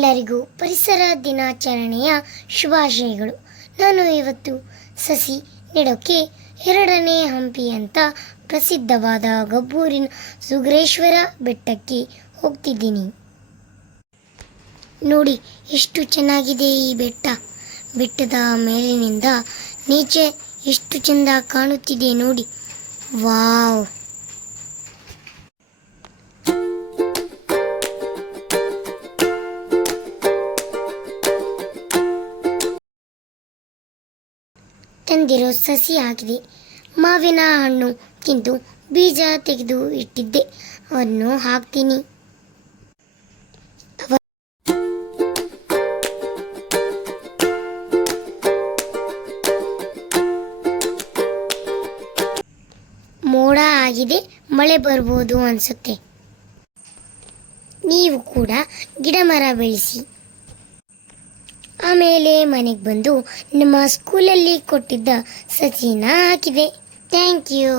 ಎಲ್ಲರಿಗೂ ಪರಿಸರ ದಿನಾಚರಣೆಯ ಶುಭಾಶಯಗಳು. ನಾನು ಇವತ್ತು ಸಸಿ ನೆಡೋಕ್ಕೆ 2ನೇ ಹಂಪಿ ಅಂತ ಪ್ರಸಿದ್ಧವಾದ ಗಬ್ಬೂರಿನ ಸುಗ್ರೇಶ್ವರ ಬೆಟ್ಟಕ್ಕೆ ಹೋಗ್ತಿದ್ದೀನಿ. ನೋಡಿ ಎಷ್ಟು ಚೆನ್ನಾಗಿದೆ ಈ ಬೆಟ್ಟ. ಬೆಟ್ಟದ ಮೇಲಿನಿಂದ ನೇಚರ್ ಎಷ್ಟು ಚೆಂದ ಕಾಣುತ್ತಿದೆ ನೋಡಿ. ವಾವ್! ತಂದಿರೋ ಸಸಿ ಆಗಿದೆ. ಮಾವಿನ ಹಣ್ಣು ತಿಂದು ಬೀಜ ತೆಗೆದು ಇಟ್ಟಿದ್ದೆ, ಅವನ್ನು ಹಾಕ್ತೀನಿ. ಮೋಡ ಆಗಿದೆ, ಮಳೆ ಬರ್ಬೋದು ಅನಿಸುತ್ತೆ. ನೀವು ಕೂಡ ಗಿಡ ಮರ ಬೆಳೆಸಿ. ಆಮೇಲೆ ಮನೆಗೆ ಬಂದು ನಮ್ಮ ಸ್ಕೂಲಲ್ಲಿ ಕೊಟ್ಟಿದ್ದ ಸಸಿನ ಹಾಕಿದೆ. Thank you.